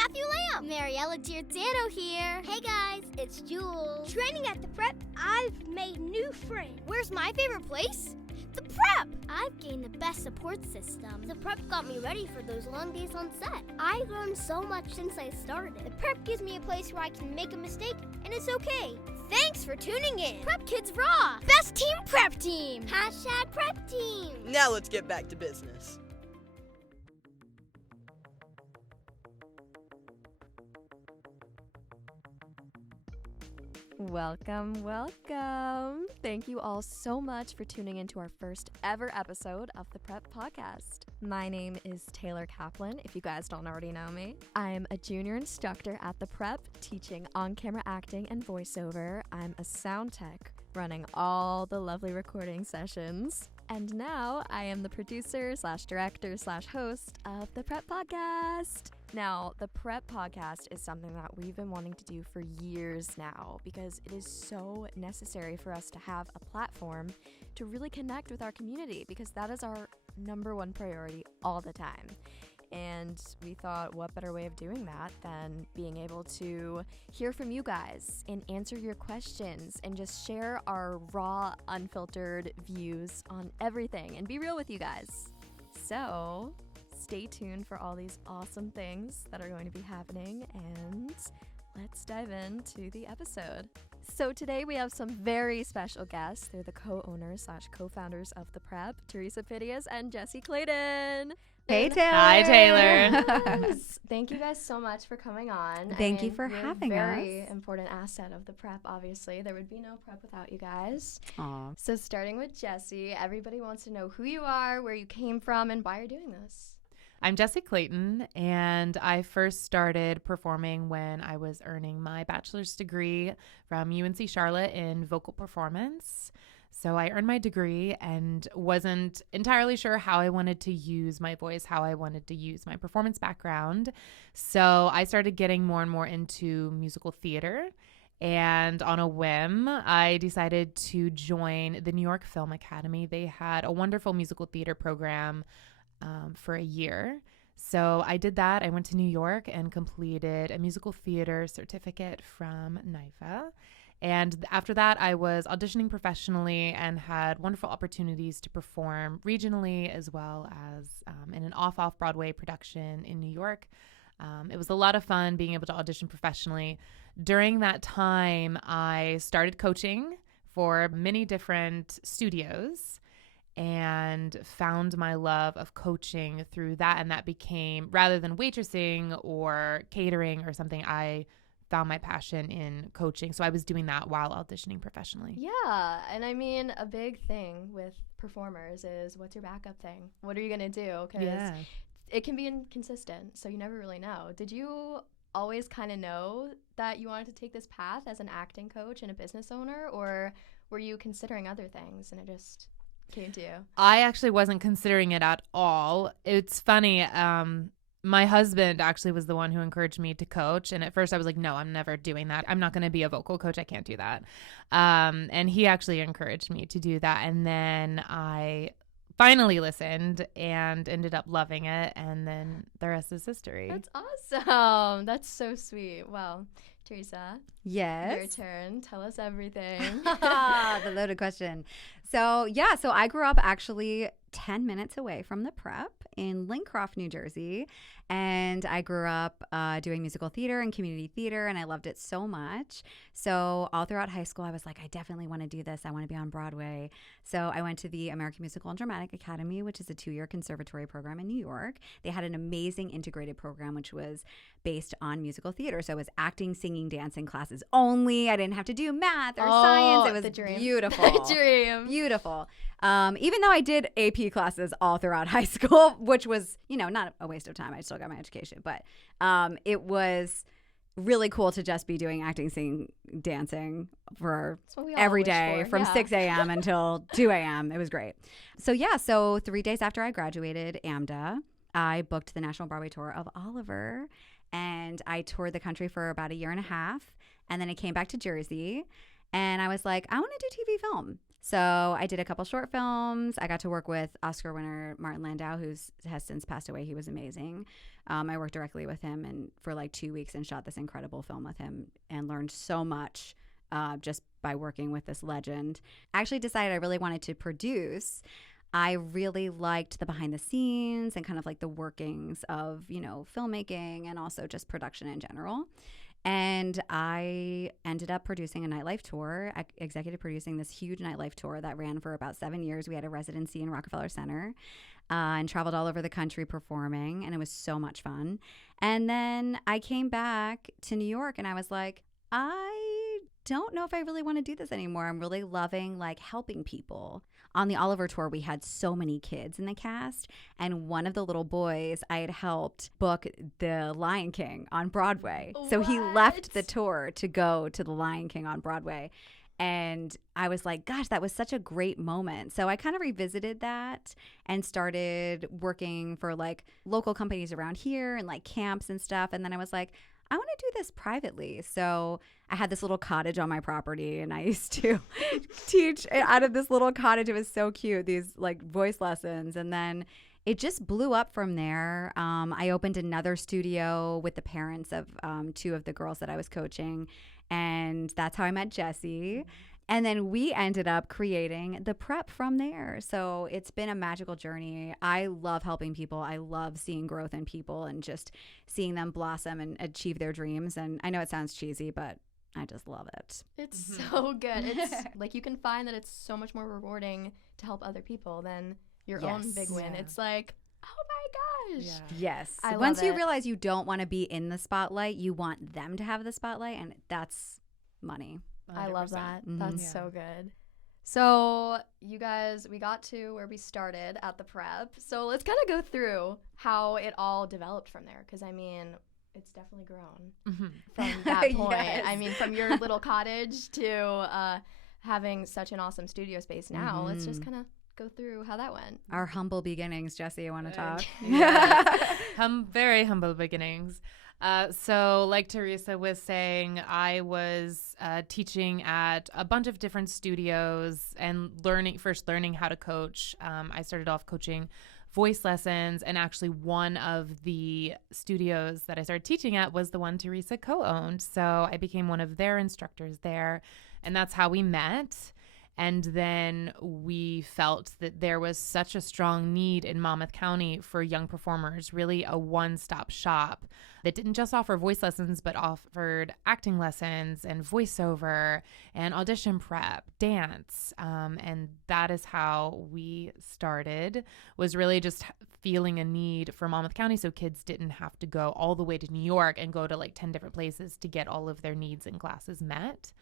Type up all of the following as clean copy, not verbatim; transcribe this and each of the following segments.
Matthew Lamb. Mariella Giordano here. Hey guys, it's Jules. Training at the Prep, I've made new friends. Where's my favorite place? The Prep! I've gained the best support system. The Prep got me ready for those long days on set. I learned so much since I started. The Prep gives me a place where I can make a mistake, and it's okay. Thanks for tuning in. Prep Kids rock! Best team Prep team! Hashtag Prep Team. Now let's get back to business. Welcome. Thank you all so much for tuning into our first ever episode of the Prep Podcast. My name is Taylor Kaplan, if you guys don't already know me. I'm a junior instructor at the Prep, teaching on-camera acting and voiceover. I'm a sound tech, running all the lovely recording sessions. And now I am the producer / director / host of the Prep Podcast. Now, the Prep Podcast is something that we've been wanting to do for years now because it is so necessary for us to have a platform to really connect with our community because that is our number one priority all the time. And we thought, what better way of doing that than being able to hear from you guys and answer your questions and just share our raw, unfiltered views on everything and be real with you guys. So stay tuned for all these awesome things that are going to be happening, and let's dive into the episode. So today we have some very special guests. They're the co-owners / co-founders of the Prep, Theresa Pittius and Jessi Clayton. Hey, Taylor. Hi, Taylor. Yes. Thank you guys so much for coming on. Thank you for having us. Very important asset of the Prep, obviously. There would be no Prep without you guys. Aw. So starting with Jessi, everybody wants to know who you are, where you came from, and why you're doing this. I'm Jessi Clayton, and I first started performing when I was earning my bachelor's degree from UNC Charlotte in vocal performance. So I earned my degree and wasn't entirely sure how I wanted to use my voice, how I wanted to use my performance background. So I started getting more and more into musical theater. And on a whim, I decided to join the New York Film Academy. They had a wonderful musical theater program for a year. So I did that. I went to New York and completed a musical theater certificate from NYFA. And after that, I was auditioning professionally and had wonderful opportunities to perform regionally as well as in an off-Broadway production in New York. It was a lot of fun being able to audition professionally. During that time, I started coaching for many different studios and found my love of coaching through that. And that became, rather than waitressing or catering or something, I found my passion in coaching. So I was doing that while auditioning professionally. Yeah, and I mean, a big thing with performers is what's your backup thing? What are you going to do? Because it can be inconsistent, so you never really know. Did you always kind of know that you wanted to take this path as an acting coach and a business owner, or were you considering other things and it just came to you? I actually wasn't considering it at all. It's funny. My husband actually was the one who encouraged me to coach. And at first I was like, no, I'm never doing that. I'm not going to be a vocal coach. I can't do that. And he actually encouraged me to do that. And then I finally listened and ended up loving it. And then the rest is history. That's awesome. That's so sweet. Well, Theresa, Yes. your turn. Tell us everything. The loaded question. So I grew up actually 10 minutes away from the Prep in Lincroft, New Jersey. And I grew up doing musical theater and community theater, and I loved it so much. So all throughout high school, I was like, I definitely want to do this. I want to be on Broadway. So I went to the American Musical and Dramatic Academy, which is a 2-year conservatory program in New York. They had an amazing integrated program, which was based on musical theater. So it was acting, singing, dancing classes only. I didn't have to do math or science. It was the dream. Beautiful. The dream. Beautiful. Even though I did AP classes all throughout high school, which was, not a waste of time. I still got my education. But it was really cool to just be doing acting, singing, dancing for every day from 6 a.m. until 2 a.m. It was great. So 3 days after I graduated AMDA, I booked the National Broadway tour of Oliver. And I toured the country for about a year and a half. And then I came back to Jersey. And I was like, I want to do TV film. So I did a couple short films. I got to work with Oscar winner Martin Landau, who has since passed away. He was amazing. I worked directly with him and for like 2 weeks and shot this incredible film with him and learned so much just by working with this legend. I actually decided I really wanted to produce. I really liked the behind the scenes and kind of like the workings of, filmmaking and also just production in general. And I ended up producing a nightlife tour, executive producing this huge nightlife tour that ran for about 7 years. We had a residency in Rockefeller Center and traveled all over the country performing, and it was so much fun. And then I came back to New York, and I was like, I don't know if I really want to do this anymore. I'm really loving like helping people. On the Oliver tour, we had so many kids in the cast, and one of the little boys I had helped book the Lion King on Broadway. So he left the tour to go to the Lion King on Broadway. And I was like, gosh, that was such a great moment. So I kind of revisited that and started working for like local companies around here and like camps and stuff. And then I was like, I want to do this privately. So I had this little cottage on my property, and I used to teach out of this little cottage. It was so cute, these like voice lessons. And then it just blew up from there. I opened another studio with the parents of 2 of the girls that I was coaching. And that's how I met Jessi. And then we ended up creating the Prep from there. So it's been a magical journey. I love helping people. I love seeing growth in people and just seeing them blossom and achieve their dreams. And I know it sounds cheesy, but I just love it. It's so good. It's like you can find that it's so much more rewarding to help other people than your own big win. It's like, oh my gosh. Yeah. Yes. I love Once you it. realize you don't want to be in the spotlight, you want them to have the spotlight, and that's money. 100%. I love that. Mhm. That's so good. So you guys, we got to where we started at the Prep. So let's kind of go through how it all developed from there. Because, I mean, it's definitely grown from that point. Yes. I mean, from your little cottage to having such an awesome studio space now. Let's just kind of go through how that went. Our humble beginnings, Jessi, I want to talk. Yes. Very humble beginnings. So like Theresa was saying, I was teaching at a bunch of different studios and learning how to coach. I started off coaching voice lessons, and actually one of the studios that I started teaching at was the one Theresa co-owned. So I became one of their instructors there, and that's how we met. And then we felt that there was such a strong need in Monmouth County for young performers, really a one-stop shop that didn't just offer voice lessons, but offered acting lessons and voiceover and audition prep, dance. And that is how we started, was really just feeling a need for Monmouth County so kids didn't have to go all the way to New York and go to like 10 different places to get all of their needs and classes met.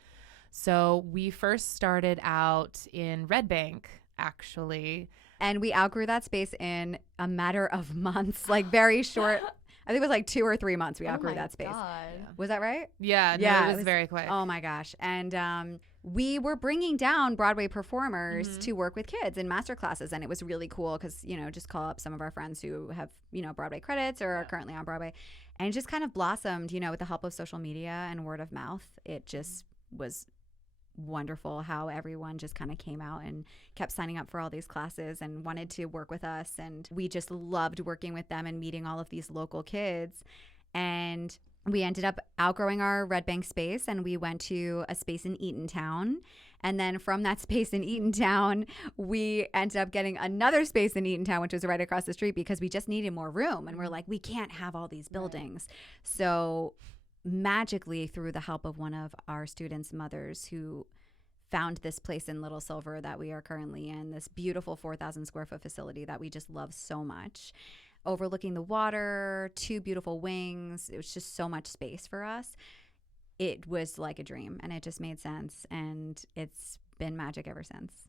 So we first started out in Red Bank, actually. And we outgrew that space in a matter of months, like very short. I think it was like 2 or 3 months we outgrew that space. God. Was that right? Yeah, Yeah, it was very quick. Oh my gosh. And we were bringing down Broadway performers to work with kids in master classes. And it was really cool because, just call up some of our friends who have, Broadway credits or are currently on Broadway. And it just kind of blossomed, with the help of social media and word of mouth. It just was wonderful how everyone just kind of came out and kept signing up for all these classes and wanted to work with us. And we just loved working with them and meeting all of these local kids. And we ended up outgrowing our Red Bank space, and we went to a space in Eatontown. And then from that space in Eatontown, we ended up getting another space in Eatontown, which was right across the street, because we just needed more room. And we're like, we can't have all these buildings. So magically, through the help of one of our students' mothers who found this place in Little Silver that we are currently in, this beautiful 4,000 square foot facility that we just love so much, overlooking the water, 2 beautiful wings. It was just so much space for us. It was like a dream, and it just made sense, and it's been magic ever since.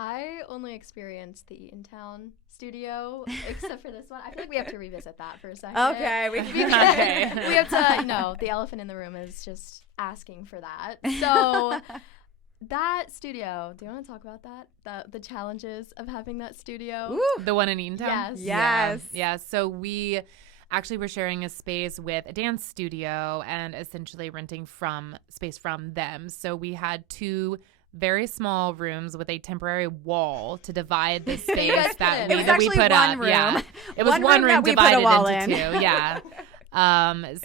I only experienced the Eatontown studio, except for this one. I feel like we have to revisit that for a second. Okay, we We have to, the elephant in the room is just asking for that. So that studio, do you want to talk about that? The challenges of having that studio? Ooh. The one in Eatontown? Yes. Yeah. So we actually were sharing a space with a dance studio and essentially renting space from them. So we had 2 very small rooms with a temporary wall to divide the space that It was we actually put one up. room. Yeah. It was One room room that we put a divided wall into in. two. Yeah.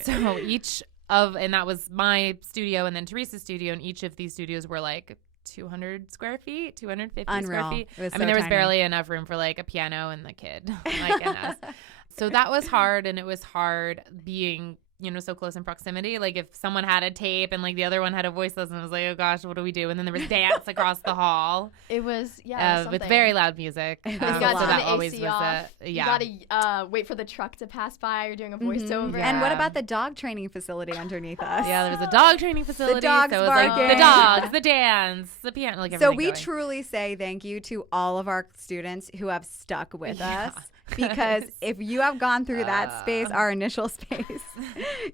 So and that was my studio and then Teresa's studio, and each of these studios were like 200 square feet, 250 Unreal. square feet. It was I so mean, there was tiny. barely enough room for like a piano and the kid. My goodness. So that was hard, and it was hard being, so close in proximity. Like if someone had a tape and like the other one had a voice lesson, I was like, oh gosh, what do we do? And then there was dance across the hall. It was, with very loud music. was You a got lot. to so turn that the always AC was off. yeah. You got to wait for the truck to pass by. You're doing a voiceover. Yeah. And what about the dog training facility underneath us? Yeah, there was a dog training facility. dogs so it was like barking. the dogs, the dance, the piano, like So everything we going. truly say thank you to all of our students who have stuck with Yeah. us, because if you have gone through that space, our initial space,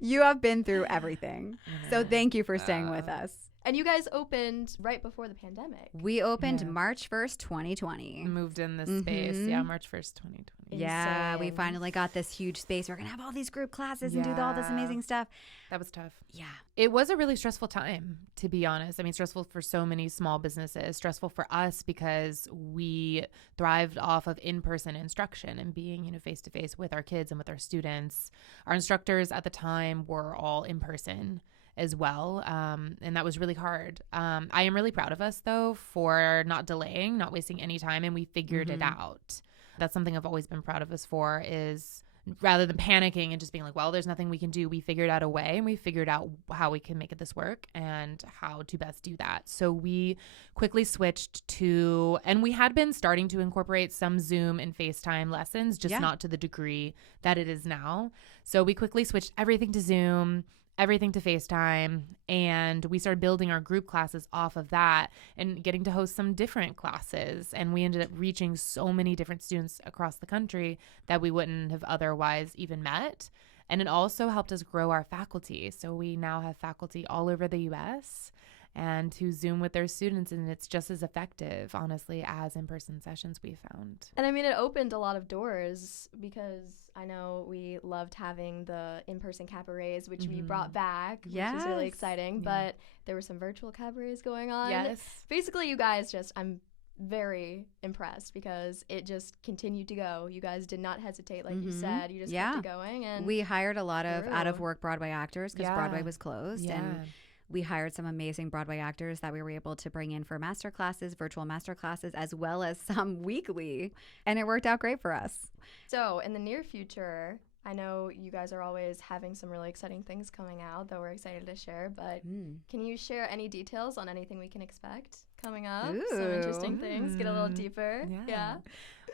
you have been through everything. So thank you for staying with us. And you guys opened right before the pandemic. We opened Yeah. March 1st, 2020. moved in this space. Mhm. Yeah, March 1st, 2020. Yeah, we Insane. finally got this huge space. We're going to have all these group classes and do all this Yeah. amazing stuff. That was tough. Yeah. It was a really stressful time, to be honest. I mean, stressful for so many small businesses, stressful for us because we thrived off of in-person instruction and being, face-to-face with our kids and with our students. Our instructors at the time were all in person as well, and that was really hard. I am really proud of us, though, for not delaying, not wasting any time, and we figured it out. That's something I've always been proud of us for, is rather than panicking and just being like, well, there's nothing we can do, we figured out a way, and we figured out how we can make this work and how to best do that. So we quickly switched to, and we had been starting to incorporate some Zoom and FaceTime lessons, just not to the degree that it is now. So we quickly switched everything to Zoom, everything to FaceTime, and we started building our group classes off of that and getting to host some different classes. And we ended up reaching so many different students across the country that we wouldn't have otherwise even met. And it also helped us grow our faculty. So we now have faculty all over the U.S. and who Zoom with their students, and it's just as effective, honestly, as in-person sessions we found. And I mean, it opened a lot of doors because I know we loved having the in-person cabarets, which we brought back, which is really Yes. exciting. Yeah. But there were some virtual cabarets going on. Yes. Basically, you guys I'm very impressed because it just continued to go. You guys did not hesitate, like you said. You just kept it going. And We hired a lot of grew. out-of-work Broadway actors because Yeah. Broadway was closed. Yeah. And we hired some amazing Broadway actors that we were able to bring in for master classes, virtual master classes, as well as some weekly. And it worked out great for us. so in the near future, I know you guys are always having some really exciting things coming out that we're excited to share, but can you share any details on anything we can expect coming up? Some interesting things, get a little deeper. Yeah.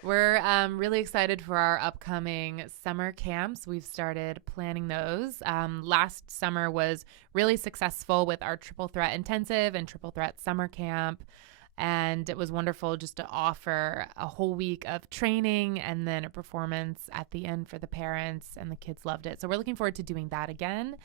We're really excited for our upcoming summer camps. We've started planning those. Last summer was really successful with our Triple Threat Intensive and Triple Threat Summer Camp. And it was wonderful just to offer a whole week of training and then a performance at the end for the parents, and the kids loved it. So we're looking forward to doing that again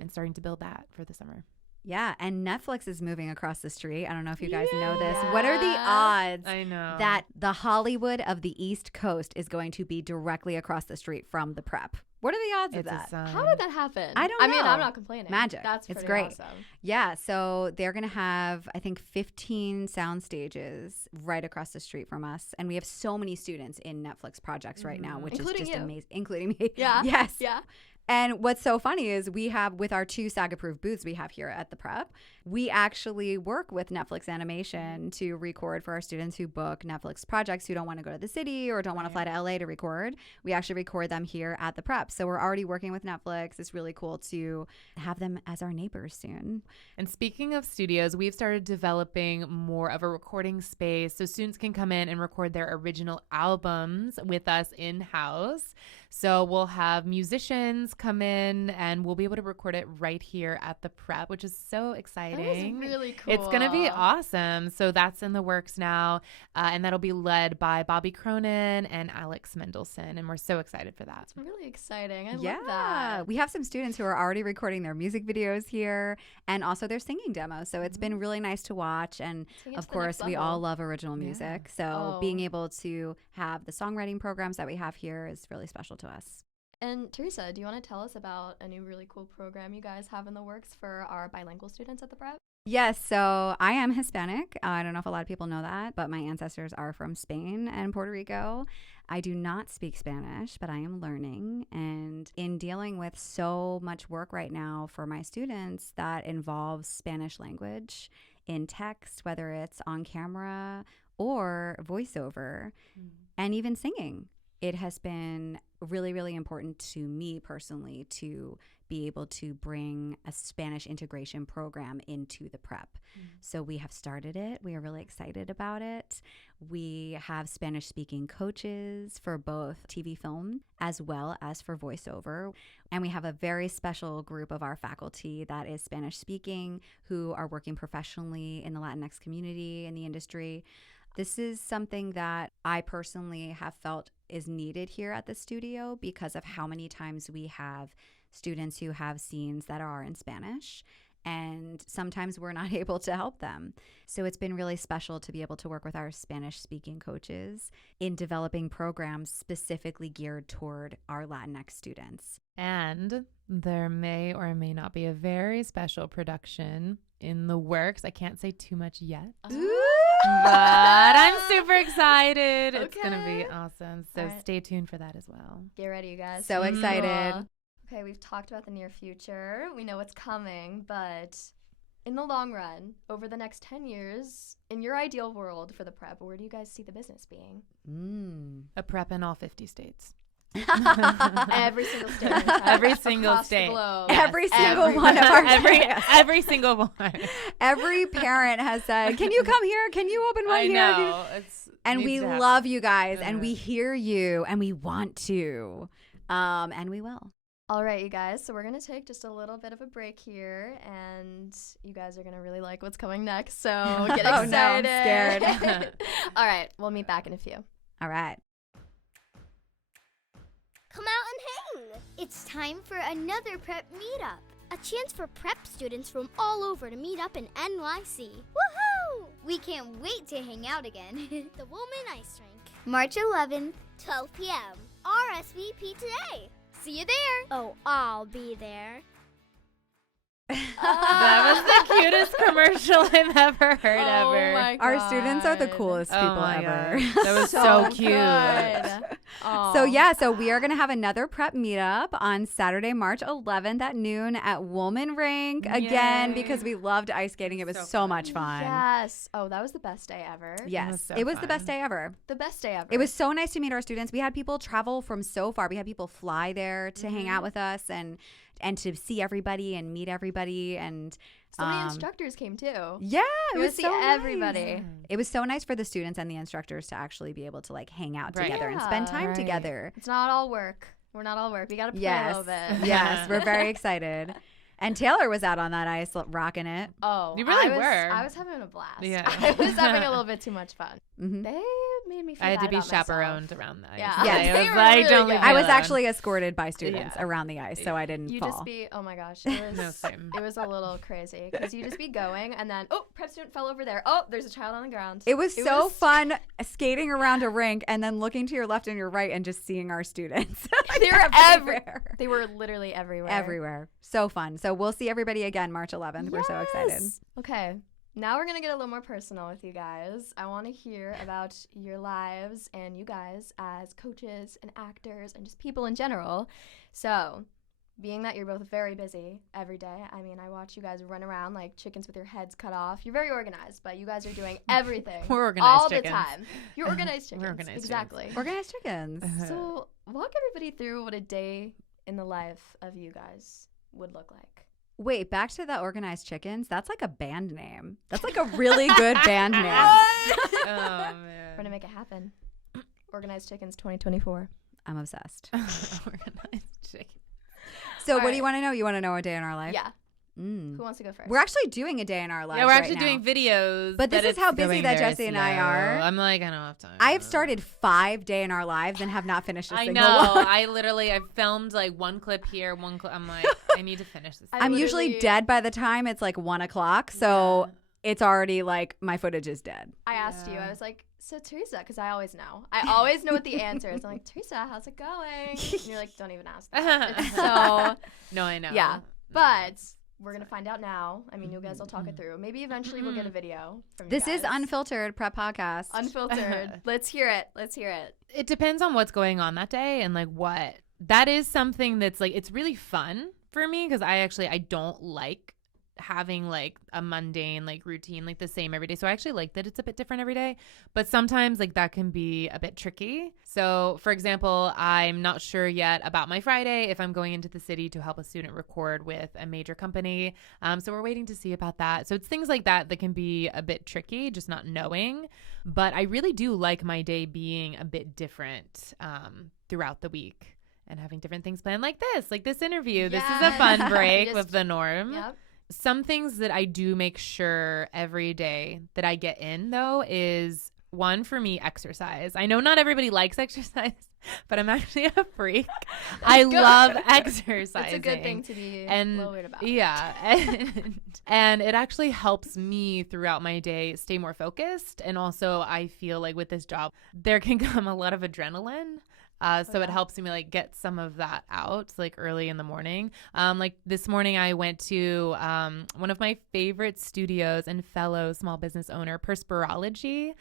and starting to build that for the summer. Yeah, and Netflix is moving across the street. I don't know if you guys know this. What are the odds I know. that the Hollywood of the East Coast is going to be directly across the street from the Prep? What are the odds of It's that? a sign. How did that happen? I don't I mean, know. I'm not complaining. Magic. That's It's pretty great. awesome. Yeah, so they're going to have, I think, 15 sound stages right across the street from us. And we have so many students in Netflix projects right now, which Including is just you. amazing. Including me. Yeah. Yes. Yeah. And what's so funny is we have, with our 2 SAG-approved booths we have here at the Prep, we actually work with Netflix Animation to record for our students who book Netflix projects who don't want to go to the city or don't want to fly to LA to record. We actually record them here at the Prep. So we're already working with Netflix. It's really cool to have them as our neighbors soon. And speaking of studios, we've started developing more of a recording space so students can come in and record their original albums with us in-house. So we'll have musicians come in and we'll be able to record it right here at the Prep, which is so exciting. That is really cool. It's going to be awesome. So that's in the works now. And that'll be led by Bobby Cronin and Alex Mendelson. And we're so excited for that. It's really exciting. I love that. We have some students who are already recording their music videos here and also their singing demos. So it's been really nice to watch. And Take it of to the next course, we level. all love original music. So being able to have the songwriting programs that we have here is really special to us. And Theresa, do you want to tell us about a new really cool program you guys have in the works for our bilingual students at the Prep? Yes, so I am Hispanic. I don't know if a lot of people know that, but my ancestors are from Spain and Puerto Rico. I do not speak Spanish, but I am learning. And in dealing with so much work right now for my students that involves Spanish language in text, whether it's on camera or voiceover, and even singing, it has been really, really important to me personally to be able to bring a Spanish integration program into the prep. So we have started it. We are really excited about it. We have Spanish speaking coaches for both TV film as well as for voiceover. And we have a very special group of our faculty that is Spanish speaking who are working professionally in the Latinx community, in the industry. This is something that I personally have felt is needed here at the studio because of how many times we have students who have scenes that are in Spanish, and sometimes we're not able to help them. So it's been really special to be able to work with our Spanish-speaking coaches in developing programs specifically geared toward our Latinx students. And there may or may not be a very special production in the works. I can't say too much yet. But I'm super excited. It's going to be awesome. So stay tuned for that as well. Get ready, you guys. So excited. Cool. Okay, we've talked about the near future. We know what's coming, but in the long run, over the next 10 years, in your ideal world for the prep, where do you guys see the business being? A prep in all 50 states. Every single state. Every single Across state. The globe. Yes. Every single one of our every single one. Every parent has said, "Can you come here? Can you open one here?" I know. And we love you guys, and we hear you, and we want to, and we will. All right, you guys. So we're going to take just a little bit of a break here, and you guys are going to really like what's coming next. So get excited. Oh, no, I'm scared. All right. We'll meet back in a few. All right. Come out and hang! It's time for another prep meetup. A chance for prep students from all over to meet up in NYC. Woohoo! We can't wait to hang out again. The Woman Ice Rink. March 11th, 12 p.m. RSVP today. See you there. Oh, I'll be there. That was the cutest commercial I've ever heard ever. My God. Our students are the coolest people ever. God. That was so cute. So we are going to have another prep meetup on Saturday, March 11th at noon at Woolman Rink again, because we loved ice skating. It was so much fun. Yes. Oh, that was the best day ever. Yes. It was the best day ever. The best day ever. It was so nice to meet our students. We had people travel from so far. We had people fly there to hang out with us and to see everybody and meet everybody. And so many instructors came too. Yeah, it was see so everybody. Nice. It was so nice for the students and the instructors to actually be able to like hang out together and spend time together. It's not all work. We're not all work. We got to play a little bit. Yes, we're very excited. And Taylor was out on that ice rocking it. Oh, you really were. I was having a blast. Yeah. I was having a little bit too much fun. Mm-hmm. They made me feel I had to be bad about chaperoned myself. around the ice. Yeah. Yes. They were like, really don't good. leave me I was alone. actually escorted by students around the ice, so I didn't fall. Just be, oh my gosh, it was, No, same. it was a little crazy because you just be going and then, oh, prep student fell over there. Oh, there's a child on the ground. It was so fun skating around a rink and then looking to your left and your right and just seeing our students. They were everywhere. They were literally everywhere. Everywhere. So fun. So we'll see everybody again March 11th. Yes. We're so excited. Okay. Now we're going to get a little more personal with you guys. I want to hear about your lives and you guys as coaches and actors and just people in general. So, being that you're both very busy every day, I mean, I watch you guys run around like chickens with your heads cut off. You're very organized, but you guys are doing everything We're organized all chickens. the time. You're organized chickens. We're organized exactly. chickens. Organized chickens. So, walk everybody through what a day in the life of you guys would look like. Wait, back to the Organized Chickens. That's like a band name. That's like a really good band name. Oh, man. We're going to make it happen. Organized Chickens 2024. I'm obsessed. Organized chicken. So All what do right. you want to know? You want to know a day in our life? Yeah. Mm. Who wants to go first? We're actually doing a day in our lives. Yeah, we're right actually now. doing videos. But this is it's how busy going that very Jessi and I slow. are. I'm like, I don't have time. I have started 5 day in our lives and have not finished a I single know. one. I filmed like one clip here, one clip. I'm like, I need to finish this. I'm usually dead by the time it's like 1 o'clock. So it's already like my footage is dead. I asked you. I was like, so Theresa, because I always know. I always know what the answer is. I'm like, Theresa, how's it going? And you're like, don't even ask that. It's so No, I know. yeah. But We're going to find out now. I mean, you guys will talk it through. Maybe eventually we'll get a video from you This guys. is Unfiltered Prep Podcast. Unfiltered. Let's hear it. Let's hear it. It depends on what's going on that day and like what. That is something that's like, it's really fun for me because I don't like having like a mundane like routine like the same every day. So I actually like that it's a bit different every day, but sometimes like that can be a bit tricky. So for example, I'm not sure yet about my Friday if I'm going into the city to help a student record with a major company. So we're waiting to see about that. So it's things like that that can be a bit tricky, just not knowing. But I really do like my day being a bit different throughout the week and having different things planned like this interview. This is a fun break with the norm. Yep. Some things that I do make sure every day that I get in, though, is one for me, exercise. I know not everybody likes exercise, but I'm actually a freak. I love exercising. It's a good thing to be worried about. Yeah. And it actually helps me throughout my day stay more focused. And also I feel like with this job, there can come a lot of adrenaline. So it helps me like get some of that out like early in the morning. Like this morning I went to one of my favorite studios and fellow small business owner, Perspirology.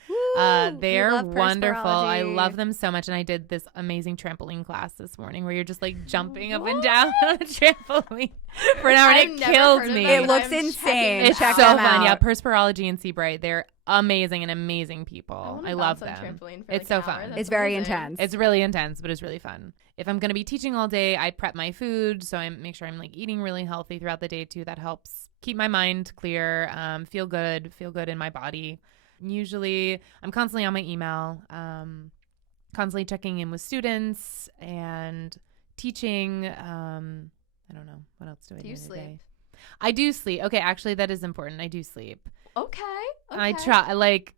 They're wonderful. I love them so much. And I did this amazing trampoline class this morning where you're just like jumping up and down on a trampoline for an hour. And it killed me. It looks insane. It's so fun. Yeah, Perspirology and Seabright. They're amazing and amazing people. I love them. It's so fun. It's very intense. It's really intense, but it's really fun. If I'm going to be teaching all day, I prep my food. So I make sure I'm like eating really healthy throughout the day too. That helps keep my mind clear, feel good in my body. Usually I'm constantly on my email, constantly checking in with students and teaching. I don't know. What else do I do? Do you sleep? Day? I do sleep. Okay, actually that is important. I do sleep. Okay. I try, like,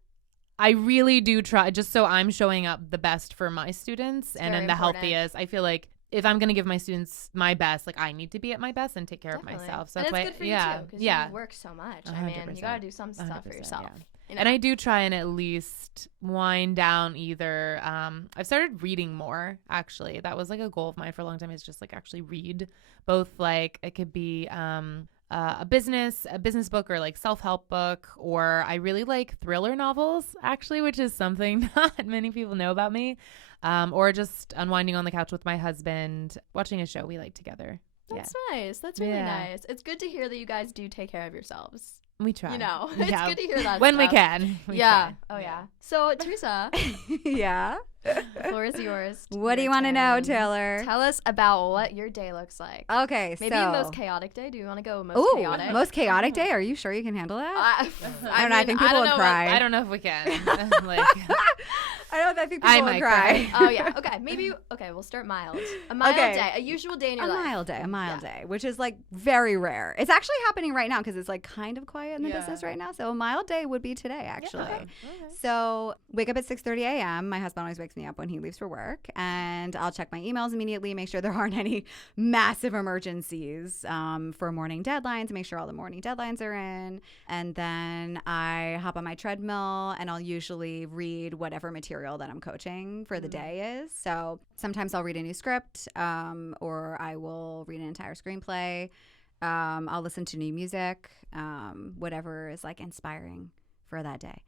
I really do try, just so I'm showing up the best for my students and the healthiest. I feel like if I'm going to give my students my best, like, I need to be at my best and take care of myself. So and that's it's why, good for you too, because you work so much. 100%. I mean, you got to do some stuff for yourself. Yeah. You know? And I do try and at least wind down either. I've started reading more, actually. That was like a goal of mine for a long time, is just like actually read both, like it could be a business book or like self-help book, or I really like thriller novels, actually, which is something not many people know about me, or just unwinding on the couch with my husband, watching a show we like together. That's nice. That's really nice. It's good to hear that you guys do take care of yourselves. We try. You know, it's good to hear that when stuff. we can. We try. Oh, yeah. So, Theresa. Yeah. The floor is yours. What do you want to know, Taylor? Tell us about what your day looks like. Okay, maybe so most chaotic day. Do you want to go most chaotic? Most chaotic day? Are you sure you can handle that? I don't know. I think people would cry. I don't know if we can. I think people would cry. Oh yeah. Okay. Maybe. Okay. We'll start mild. A mild day. A usual day in your life. A mild day, which is like very rare. It's actually happening right now because it's like kind of quiet in the business right now. So a mild day would be today, actually. Yeah. Okay. So wake up at 6:30 a.m. My husband always wakes me up when he leaves for work, and I'll check my emails immediately, make sure there aren't any massive emergencies for morning deadlines, make sure all the morning deadlines are in, and then I hop on my treadmill and I'll usually read whatever material that I'm coaching for the day is. So sometimes I'll read a new script, or I will read an entire screenplay. I'll listen to new music, whatever is like inspiring for that day.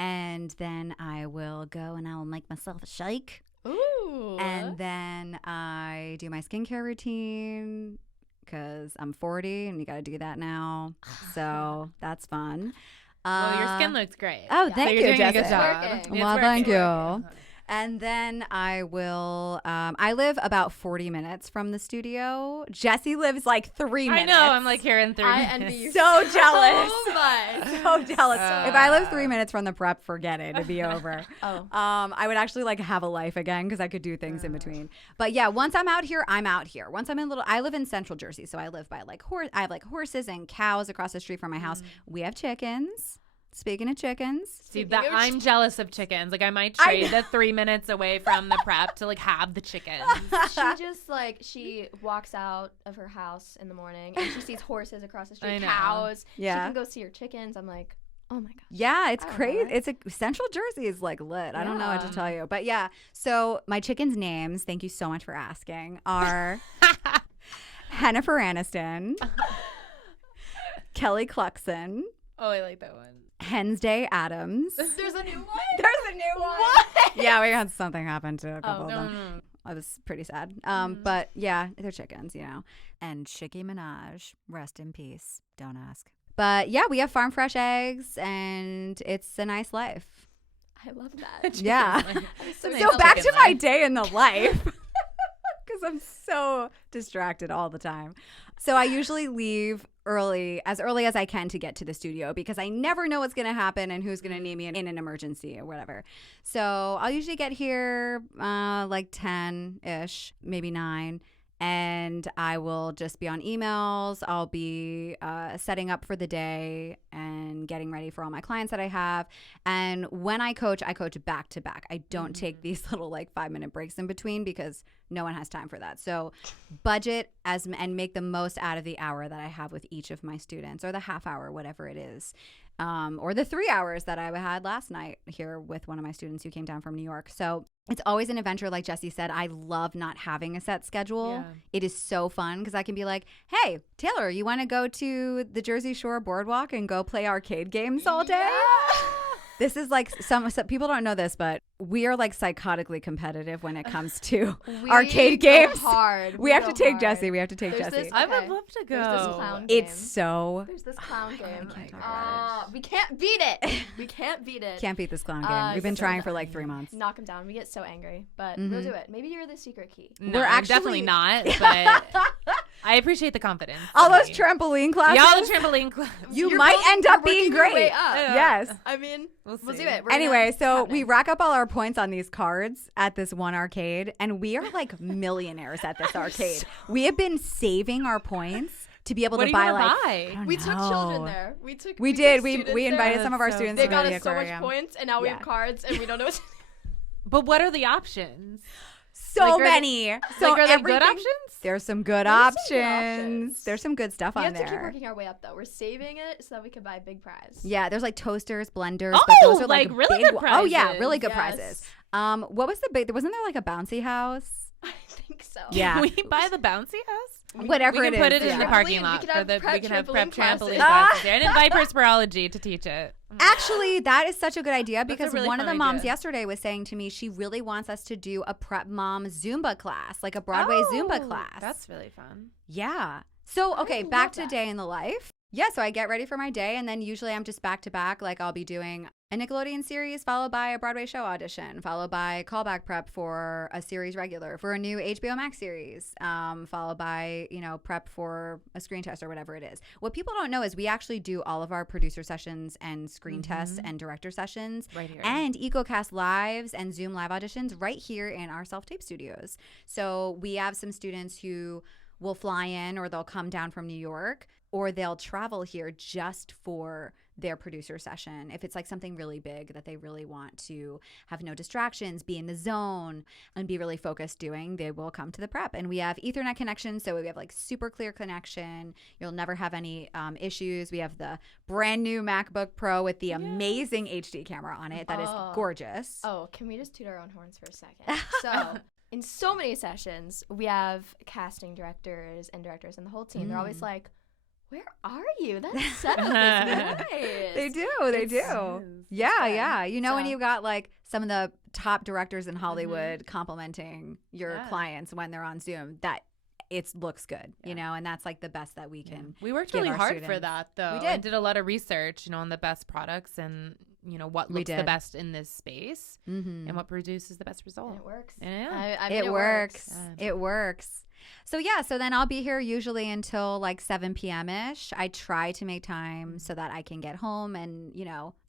And then I will go and I'll make myself a shake. Ooh. And then I do my skincare routine because I'm 40 and you got to do that now. So that's fun. Well, your skin looks great. Oh, thank you, doing a good Jessi. job. Well, thank you. And then I will, I live about 40 minutes from the studio. Jessi lives like 3 minutes. I know. I'm like here in 3 minutes. I envy you so jealous. So much. So jealous. If I live 3 minutes from the prep, forget it. It'd be over. Oh. I would actually like have a life again because I could do things in between. But yeah, once I'm out here, I'm out here. Once I'm in I live in Central Jersey. So I live by like I have like horses and cows across the street from my house. We have chickens. Speaking of chickens. See, that I'm jealous of chickens. Like, I might trade the 3 minutes away from the prep to, like, have the chickens. She just, like, she walks out of her house in the morning and she sees horses across the street, cows. Yeah. She can go see her chickens. I'm like, oh, my gosh. Yeah, it's crazy. It's Central Jersey is, like, lit. I don't know what to tell you. But, yeah, so my chickens' names, thank you so much for asking, are Hennifer Aniston. Kelly Clarkson, Oh, I like that one. Hensday Adams. There's a new one? There's a new one. What? Yeah, we had something happen to a couple of No, them. no. I was pretty sad. But yeah, they're chickens, you know. And Nicki Minaj, rest in peace. Don't ask. But yeah, we have farm fresh eggs, and it's a nice life. I love that. Yeah. So So back to my day in the life, because I'm so distracted all the time. So I usually leave as early as I can to get to the studio because I never know what's going to happen and who's going to need me in an emergency or whatever. So I'll usually get here like 10-ish, maybe 9. And I will just be on emails. I'll be setting up for the day and getting ready for all my clients that I have. And when I coach back to back. I don't take these little like 5-minute breaks in between because no one has time for that. So budget and make the most out of the hour that I have with each of my students, or the half hour, whatever it is. Or the 3 hours that I had last night here with one of my students who came down from New York. So it's always an adventure. Like Jessi said, I love not having a set schedule. Yeah. It is so fun because I can be like, hey, Taylor, you want to go to the Jersey Shore Boardwalk and go play arcade games all day? Yeah. This is like some people don't know this, but we are like psychotically competitive when it comes to arcade games. Hard. We have to go take hard. Jessi. We have to take There's Jessi. this- I would Okay. love to There's this go. clown game. It's so There's this clown game. can't talk about We can't beat it. We can't beat it. can't beat this clown game. We've been so trying for like 3 months. Knock him down. We get so angry, but we'll do it. Maybe you're the secret key. No, We're definitely actually- not, but I appreciate the confidence. All those in me. trampoline classes. Yeah, all the trampoline clubs. You You're might both- end you're up being working your great. way up. Yes. I mean, We'll we'll see. do it. We're Anyway, gonna- so it's we happening. rack up all our points on these cards at this one arcade, and we are like millionaires at this arcade. We have been saving our points to be able What to are you buy gonna like buy? I don't We took know. children there. We We did. took We students invited there. some of our That's so students They to got the us so much aquarium. points, and now we Yeah. have cards, and we don't know what to But what are the options? So Like, are they- many. So like, are there good everything- options? There's some good There's some good options. options. There's some good stuff We on have to keep there. working our way up, though. We're saving it so that we can buy a big prize. Yeah, there's like toasters, blenders, Oh, but those are like like, really big good Oh yeah, prizes. really good Yes. prizes. What was the big? Wasn't there like a bouncy house? I think so. Yeah. Can we buy the bouncy house? Whatever We it can put is. it in the yeah. parking Trampoline. lot We could have we can have prep trampoline trampoline classes. classes there and invite Perspirology to teach it. Actually, that is such a good idea because really one of the fun moms idea. yesterday was saying to me she really wants us to do a prep mom Zumba class, like a Broadway Zumba class. That's really fun. Yeah. So, okay, love back to that. day in the life. Yeah, so I get ready for my day, and then usually I'm just back to back. Like I'll be doing a Nickelodeon series followed by a Broadway show audition, followed by callback prep for a series regular, for a new HBO Max series, followed by, prep for a screen test or whatever it is. What people don't know is we actually do all of our producer sessions and screen tests and director sessions Right here. and EcoCast lives and Zoom live auditions right here in our self-tape studios. So we have some students who will fly in, or they'll come down from New York, or they'll travel here just for their producer session. If it's like something really big that they really want to have no distractions, be in the zone, and be really focused doing, they will come to the prep. And we have Ethernet connections, so we have like super clear connection. You'll never have any issues. We have the brand new MacBook Pro with the amazing HD camera on it that is gorgeous. Oh, can we just toot our own horns for a second? So, in so many sessions, we have casting directors and directors and the whole team. They're always like, where are you? That setup is nice. They do. Yeah. You know, when you got like some of the top directors in Hollywood complimenting your clients when they're on Zoom, that it looks good, and that's like the best that we can. We worked give really our hard for students. that, though. We did. And did a lot of research, on the best products and, what We looks the did. best in this space Mm-hmm. and what produces the best result. And it works. Yeah. I mean, It works. Yeah. It works. So so then I'll be here usually until like 7 p.m.-ish. I try to make time so that I can get home, and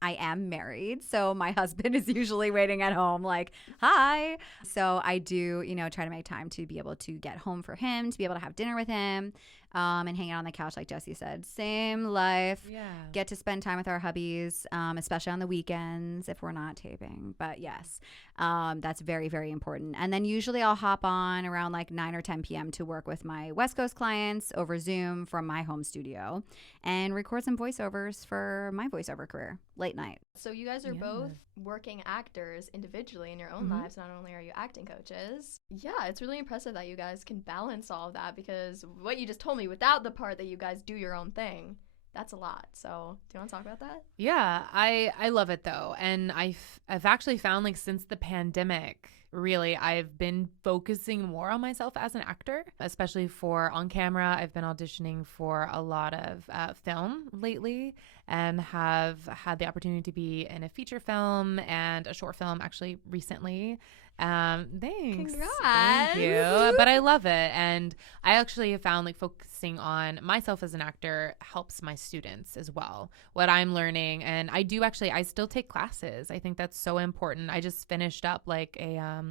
I am married, so my husband is usually waiting at home like, hi. So I do, try to make time to be able to get home for him, to be able to have dinner with him, and hang out on the couch like Jessi said. Same life. Yeah. Get to spend time with our hubbies, especially on the weekends if we're not taping. But yes, that's very, very important. And then usually I'll hop on around like 9 or 10 p.m. to work with my West Coast clients over Zoom from my home studio and record some voiceovers for my voiceover career late night. So you guys are both working actors individually in your own lives. Not only are you acting coaches. Yeah, it's really impressive that you guys can balance all of that, because what you just told me, without the part that you guys do your own thing, that's a lot. So do you want to talk about that? Yeah, I love it though. And I've actually found like since the pandemic, really, I've been focusing more on myself as an actor, especially for on camera. I've been auditioning for a lot of film lately and have had the opportunity to be in a feature film and a short film actually recently. Thanks. Congrats. Thank you. But I love it. And I actually have found like focusing on myself as an actor helps my students as well. What I'm learning. And I still take classes. I think that's so important. I just finished up like a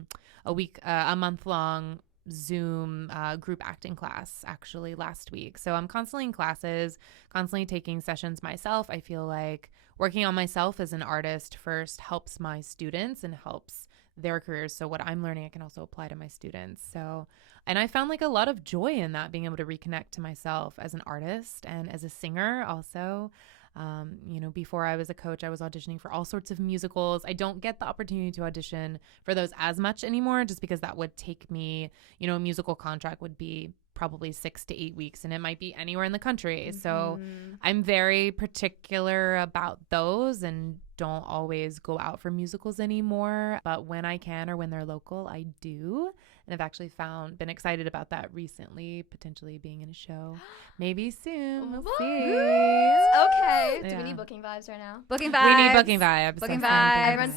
month long Zoom group acting class actually last week. So I'm constantly in classes, constantly taking sessions myself. I feel like working on myself as an artist first helps my students and helps their careers. So what I'm learning, I can also apply to my students. So, and I found like a lot of joy in that, being able to reconnect to myself as an artist and as a singer also. Before I was a coach, I was auditioning for all sorts of musicals. I don't get the opportunity to audition for those as much anymore, just because that would take me, a musical contract would be probably 6 to 8 weeks, and it might be anywhere in the country. So I'm very particular about those and don't always go out for musicals anymore. But when I can or when they're local, I do. And I've actually been excited about that recently, potentially being in a show. Maybe soon. We'll see. Okay. Yeah. Do we need booking vibes right now? Booking vibes. We need booking vibes. Booking So vibes. Everyone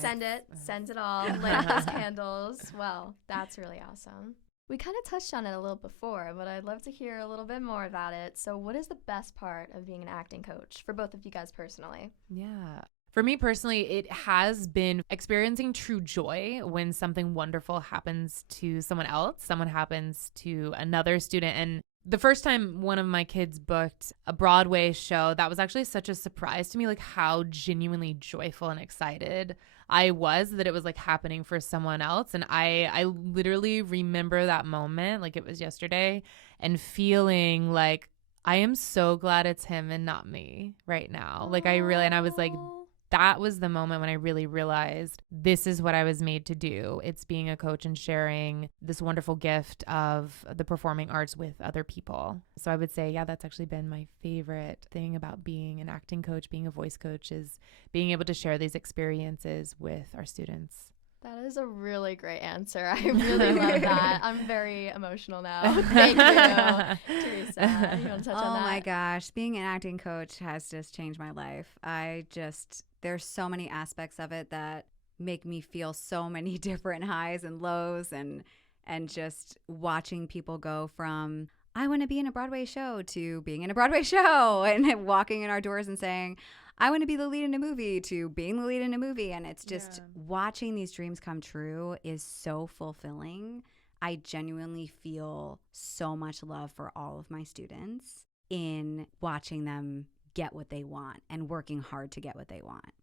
sends it all. Light those candles. Well, that's really awesome. We kind of touched on it a little before, but I'd love to hear a little bit more about it. So what is the best part of being an acting coach for both of you guys personally? Yeah. For me personally, it has been experiencing true joy when something wonderful happens to someone else, someone happens to another student. And the first time one of my kids booked a Broadway show, that was actually such a surprise to me, like how genuinely joyful and excited I was that it was like happening for someone else. And I literally remember that moment like it was yesterday and feeling like I am so glad it's him and not me right now. Like I was like, that was the moment when I really realized this is what I was made to do. It's being a coach and sharing this wonderful gift of the performing arts with other people. So I would say, yeah, that's actually been my favorite thing about being an acting coach, being a voice coach, is being able to share these experiences with our students. That is a really great answer. I really love that. I'm very emotional now. Thank you, Theresa. You want to touch on that? Oh my gosh. Being an acting coach has just changed my life. There's so many aspects of it that make me feel so many different highs and lows, and just watching people go from, I want to be in a Broadway show, to being in a Broadway show, and walking in our doors and saying, I want to be the lead in a movie, to being the lead in a movie. And it's just watching these dreams come true is so fulfilling. I genuinely feel so much love for all of my students in watching them get what they want and working hard to get what they want.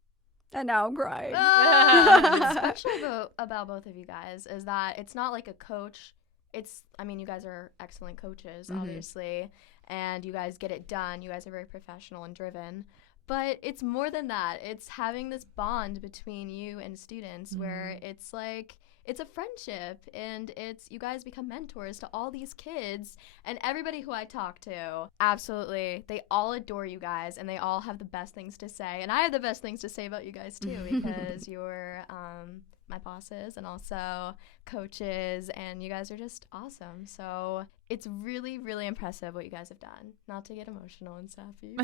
And now I'm crying. What's special about both of you guys is that it's not like a coach. You guys are excellent coaches, obviously, and you guys get it done. You guys are very professional and driven. But it's more than that. It's having this bond between you and students where it's like, it's a friendship, and you guys become mentors to all these kids, and everybody who I talk to, absolutely, they all adore you guys, and they all have the best things to say. And I have the best things to say about you guys too, because you're my bosses and also coaches, and you guys are just awesome. So it's really, really impressive what you guys have done. Not to get emotional and sappy.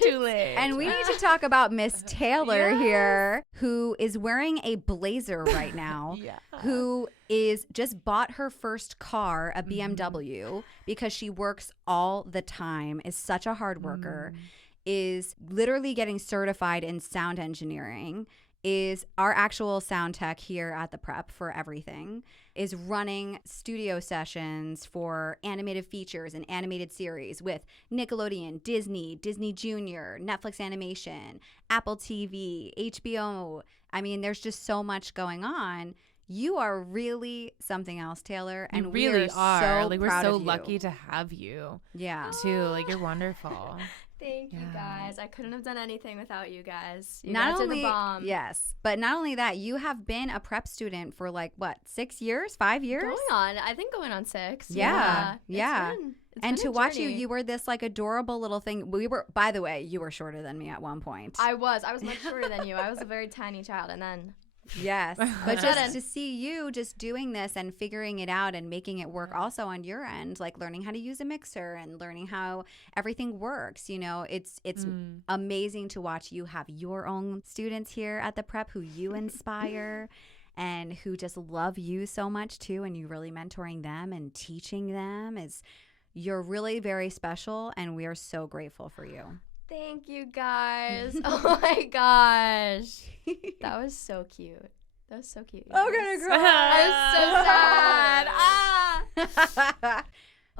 Too late. And we need to talk about Miss Taylor here, who is wearing a blazer right now, who is just bought her first car, a BMW, because she works all the time, is such a hard worker, is literally getting certified in sound engineering, is our actual sound tech here at the Prep for everything, is running studio sessions for animated features and animated series with Nickelodeon, Disney, Disney Junior, Netflix Animation, Apple TV, HBO. I mean, there's just so much going on. You are really something else, Taylor, and you really are. So like, proud we're so of you. lucky to have you. Yeah. Too. Like, you're wonderful. Thank you guys. I couldn't have done anything without you guys. You Not guys only are the bomb. yes, but not only that, you have been a prep student for like what, 6 years, 5 years? Going on 6. Yeah. It's And been to a watch journey. you were this like adorable little thing. We were, by the way, you were shorter than me at one point. I was much shorter than you. I was a very tiny child, and then Yes. But just to see you just doing this and figuring it out and making it work also on your end, like learning how to use a mixer and learning how everything works, you know, it's amazing to watch you have your own students here at the prep who you inspire and who just love you so much too, and you really mentoring them and teaching them you're really very special, and we are so grateful for you. thank you guys. Oh my gosh. That was so cute. That was so cute. I'm gonna I was so sad.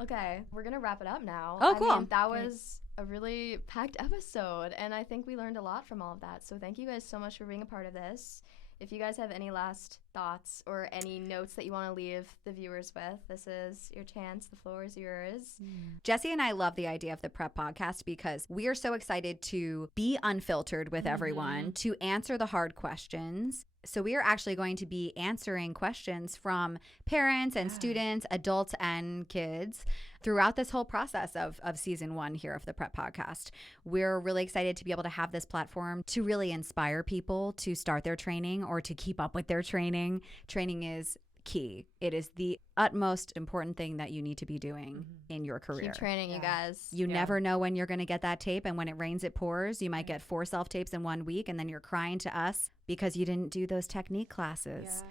Okay, we're gonna wrap it up now. Oh, cool. I mean, that was a really packed episode, and I think we learned a lot from all of that. So thank you guys so much for being a part of this. If you guys have any last thoughts or any notes that you want to leave the viewers with, this is your chance. The floor is yours. Jessi and I love the idea of the Prep Podcast because we are so excited to be unfiltered with everyone, to answer the hard questions. So we are actually going to be answering questions from parents and students, adults and kids throughout this whole process of season 1 here of the Prep Podcast. We're really excited to be able to have this platform to really inspire people to start their training or to keep up with their training. Training is key. It is the utmost important thing that you need to be doing in your career. Keep training, you guys. You never know when you're going to get that tape, and when it rains, it pours. You might get 4 self-tapes in 1 week, and then you're crying to us because you didn't do those technique classes.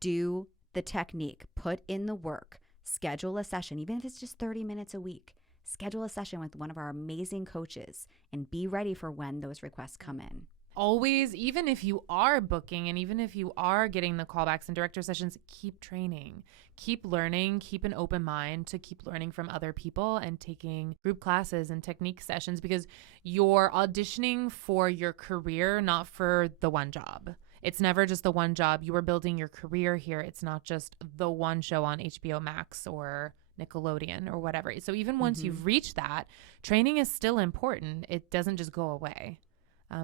Do the technique. Put in the work. Schedule a session, even if it's just 30 minutes a week. Schedule a session with one of our amazing coaches and be ready for when those requests come in. Always, even if you are booking and even if you are getting the callbacks and director sessions, keep training, keep learning, keep an open mind to keep learning from other people and taking group classes and technique sessions, because you're auditioning for your career, not for the one job. It's never just the one job. You are building your career here. It's not just the one show on HBO Max or Nickelodeon or whatever. So even once you've reached that, training is still important. It doesn't just go away.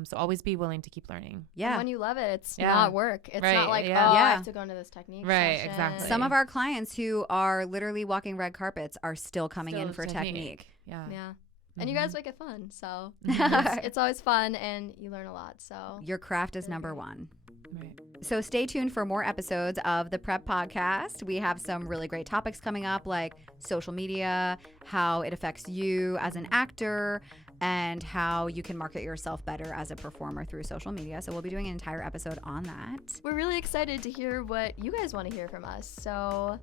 So always be willing to keep learning. Yeah. And when you love it, it's not work. It's Right, not like, yeah. I have to go into this technique Right, session. exactly. Some of our clients who are literally walking red carpets are still coming in for technique. Yeah. Yeah. And you guys make it fun. So it's always fun and you learn a lot. So Your craft is number one. Right. So stay tuned for more episodes of the Prep Podcast. We have some really great topics coming up, like social media, how it affects you as an actor, and how you can market yourself better as a performer through social media. So we'll be doing an entire episode on that. we're really excited to hear what you guys want to hear from us. So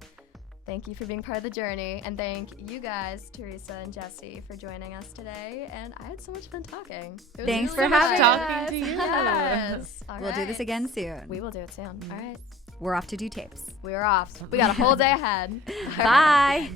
thank you for being part of the journey. And thank you guys, Theresa and Jessi, for joining us today. And I had so much fun talking. It was Thanks really for having fun. us. Talking to you. Yes. All We'll do this right. again soon. We will do it soon. All right. We're off to do tapes. We are off. We got a whole day ahead. Bye. Bye.